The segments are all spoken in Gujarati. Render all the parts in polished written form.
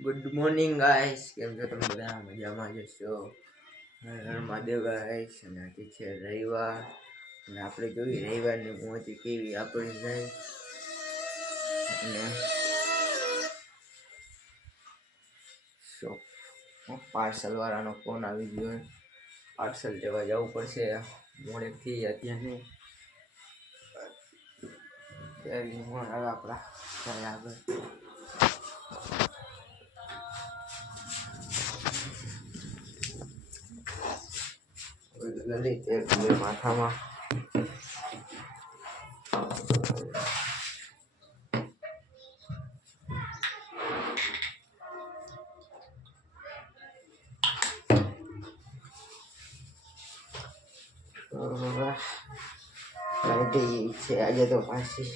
ગુડ મોર્નિંગ ગાઈસ, કેમ છો તમે બધા? મજામાં જશો? હર હર મહાદેવ ગાઈસ. અને આજે છે રવિવાર અને આપણે જોઈએ રવિવારની મોજ કેવી આપણી જાય. અને પાર્સલ વાળાનો ફોન આવી ગયો, પાર્સલ જવા જવું પડશે મોડેથી. અત્યારે આપણા ઘરે આગળ માથામાં છે આજે તો પાછી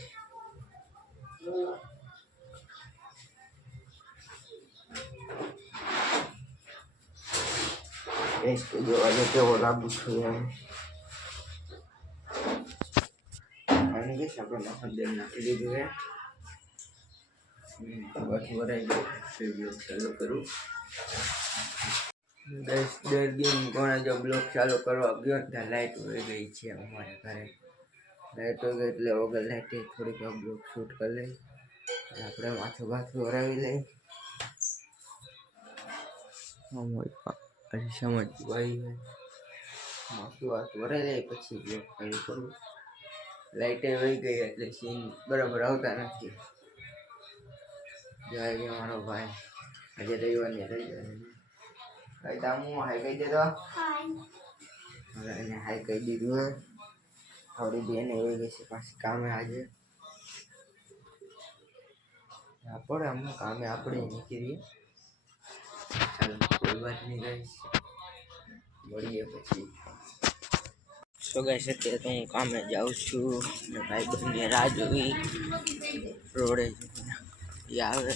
આજે કેવો લાગુ છું એમ. અને કે આપણે મહાદેવ નાખી દીધું બાકી વરાઈ ચાલુ કરું. 10 દિન કોણે જો બ્લોગ ચાલુ કરવા ગયો ત્યાં લાઈટ વહી ગઈ છે અમારે ઘરે. લાઈટ વહી ગઈ એટલે વગર લાઈટે થોડીક બ્લોગ શૂટ કરી લઈ. આપણે માથું વરાવી લઈ. સમજ ભાઈ માથું વરાઈ લઈ પછી બ્લોગ ચાલુ કરું. લાઈટે વહી ગઈ એટલે સીન બરાબર આવતા નથી. જય મારો ભાઈ, આજે રવિવારની રજા. ભાઈ તામું હાઈ કહી દેતો. હવે એને હાઈ કહી દીધું. થોડી બેન એવી ગઈ છે પાછી કામે. આજે આપણે અમુક કામે આપણે નીકળીએ. ચાલો કોઈ વાત નહીં ગાઈસ, મળીએ પછી. સો ગાઈસ અત્યારે તો હું કામે જાઉં છું ને ભાઈ બંને રાહ જોઈ રોડે આવે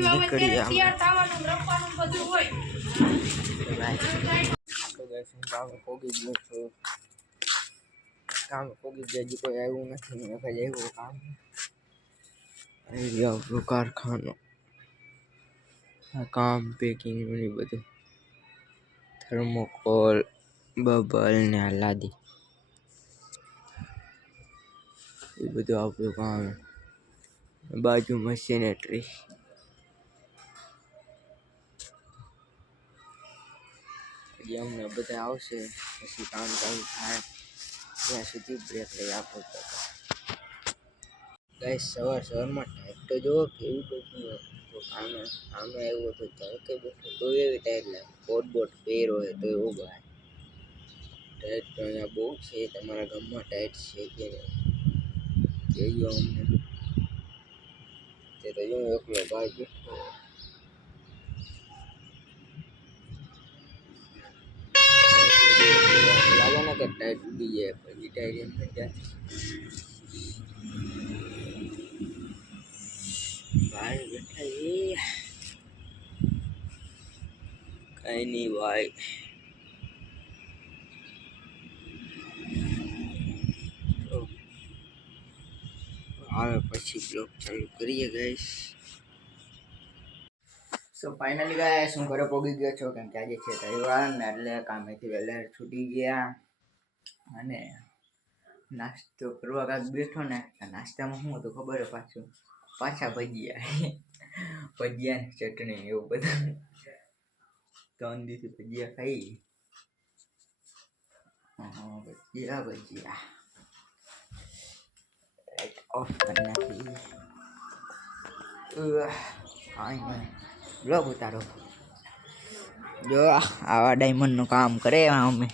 નીકળી કામે પોગી ગયો છું. કામે પોગી ગયા, હજી કોઈ આવ્યું નથી. મેં ભાઈ આવ્યું કામ આવી કારખાનો કામ પેકિંગ બધું થર્મોકોલ બબલ ને લાદી એ બધું આપણું કામ. બાજુ મશીનરી અમને બધા આવશે પછી કામ ચાલુ થાય ત્યાં સુધી બ્રેક લઈ આપો. ગાઈસ સવારમાં ટાઈટ તો જોવો કેવી બધું કામે આવ્યું હતું ત્યારે કઈ બેઠો તો એવી ટાઈટ લાગે. બોટ પહેરો હોય તો એવું ભાઈ ટાઈટ તો અહીંયા બહુ છે. તમારા ગામમાં ટાઈટ છે કે કહેજો અમને. તે તો હું એકલો બહાર બેઠો. લાગે ને કે ટાઈટ ઉડી જાય પછી ટાઈટ એમ ત્યાંથી બહાર બેઠા કઈ નહીં ભાઈ. હવે પછી બ્લોગ ચાલુ કરીએ ગાઈસ. સો ફાઇનલી ગાઈસ હું ઘરે પહોંચી ગયો છું, કેમ કે આજે છે રવિવાર ને એટલે કામેથી વહેલા છૂટી ગયા. અને નાસ્તો કરવા કાંક બેઠો ને, નાસ્તામાં શું હતું ખબર હે? પાછા ભજીયા ને ચટણી એવું બધું. 3 દિવસથી ભજીયા ખાઈ. ભજીયા ઓફ કરી નાખી. બ્લોગ ઉતારો જો આવા ડાયમંડનું કામ કરે અમે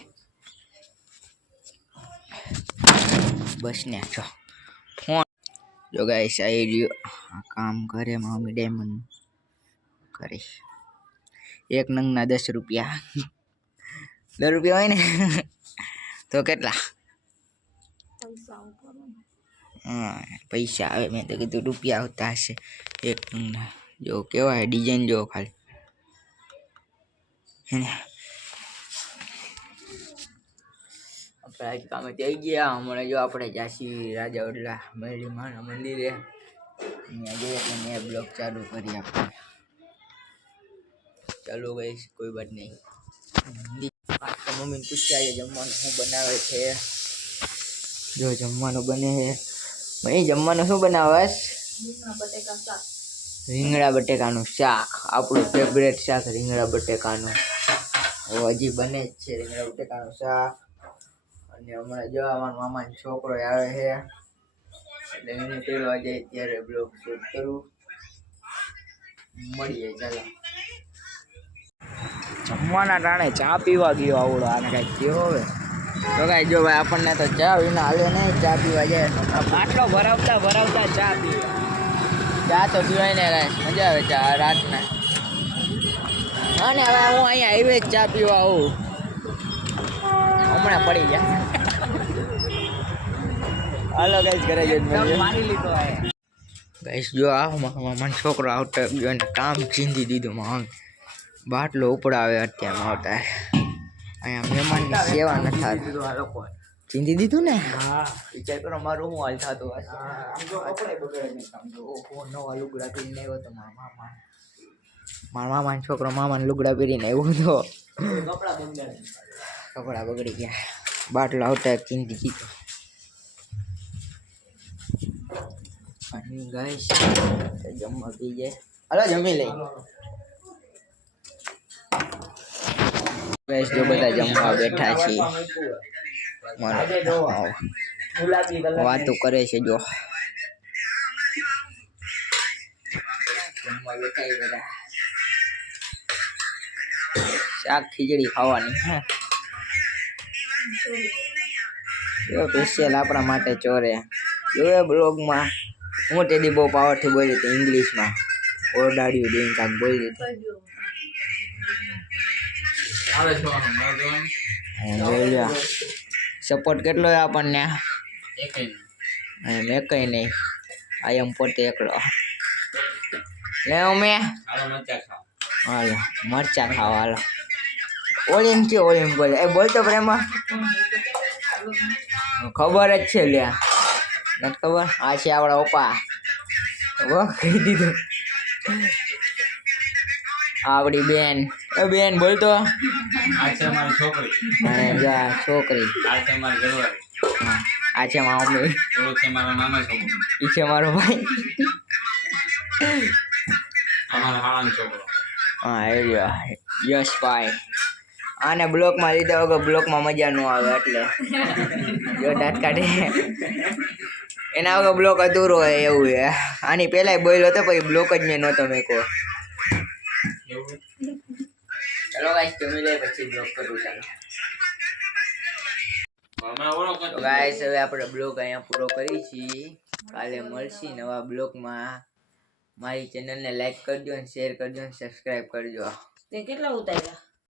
બસ ને છો ફોન જો ગાઈસ આવી રહ્યો કામ કરે મમ્મી ડાયમંડ કરે. એક નંગના 10 રૂપિયા. 10 રૂપિયા હોય ને તો કેટલા પૈસા આવે? મેં તો કીધું રૂપિયા આવતા હશે એક નંગના. જો કેવા ડિઝાઇન જો ખાલી આપણે આજ કામે થઈ ગયા. હમણાં જો આપણે જાસી રાજા ઓડલા મેરડી માના મંદિરે અહીંયા જઈએ તો મેં બ્લોગ ચાલુ કરી આપણે. ચાલો ગાઈસ કોઈ વાત નહીં. તો મમ્મીને પૂછ્યા છે જમવાનું શું બનાવે છે. જો જમવાનું બને છે. ભાઈ જમવાનું શું બનાવસ? રીંગણા બટેકાનું શાક. આપણું ફેવરેટ શાક રીંગણા બટેકાનું. હજી બને જ છે રીંગણા બટેકાનું શાક. અને હમણાં જો અમારા મામાનો છોકરો આવે છે એટલે એને તેડવા જાય ત્યારે બ્લોગ શૂટ કરું. મળીએ ચાલો. જમવાના ટાણે ચા પીવા ગયો આવડો આને કઈ કયો હવે તો કાંઈ જો ભાઈ આપણને તો ચા વિના હાલે નહીં. ચા પીવા જાય આટલો ભરાવતા ચા પીવા. ચા તો પીવાય ને કાંઈ મજા આવે ચા રાતના. અને હવે હું અહીંયા હાઈવે જ ચા પીવા આવું. હમણાં પડી ગયા. હાલો ગાઈસ ઘરે જઈને મારી લીધો ગાઈસ જો આ મામાનો છોકરો આવતો ગયો ને કામ ચીંધી દીધું માં બાટલો ઉપડાવે અત્યારમાં આવતા અહીંયા મહેમાનની સેવા ન થતી ચીંધી દીધું ને. હા વિચાર કરો મારું હું હાલ થતું હશે. નવા લુગડા પહેરીને આવ્યો તો મારા મામાનો છોકરો મામાને લુગડા પહેરીને આવ્યો તો કપડા બગડી ગયા. બાટલો આવતા ચીંધી દીધું. અને ગાઈસ જમવા પી જાય. હાલો જમી લઈ. ગાઈસ જો બધા જમવા બેઠા છીએ. વાતો કરે છે જો. જમવા બેઠા બધા. શાક ખીચડી ખાવાની હે. સ્પેશિયલ આપણા માટે ચોરે. જોયે બ્લોગમાં હું તેદી બહુ પાવરથી બોલી હતી ઇંગ્લિશમાં. ઓરડાડ્યું દઈને કાંક બોલી હતી. સપોર્ટ કેટલો આપણને મેં કઈ નહીં. આ એમ પોતે એકલો લે મેં હાલો મરચા ખાવા હાલો. ઓલિમ છે ઓલિમ બોલે એ બોલતો પ્રેમા ખબર જ છે લ્યા નથી ખબર. આ છે આપણા પપ્પા. કહી દીધું. આપડી બેન એ બેન બોલતો. આ છે મારી છોકરી. છોકરી આ છે મારી ઘરવાળી. હા આ છે મારા મમ્મી. ઓલો છે મારા નાના છોકરો. ઈ છે મારો ભાઈ. અમારો હાળાનો છોકરો. હા એ યશભાઈ. આને બ્લોકમાં લીધા વગર બ્લોકમાં મજા ન આવે એટલે જો દાંત કાઢે એના વગર બ્લોક અધૂરો હોય એવું છે. આની પહેલાંય બોલ્યો હતો પછી બ્લોક જ મેં નહોતો મેકો. ચાલો ગાઈસ જમી લે પછી બ્લોક કરું. ચાલો ગાઈસ હવે આપણે બ્લોગ અહીંયા પૂરો કરી છીએ. કાલે મળશી નવા બ્લોગમાં. મારી ચેનલને લાઈક કરજો અને શેર કરજો અને સબસ્ક્રાઈબ કરજો. તે કેટલા ઉતાર્યા?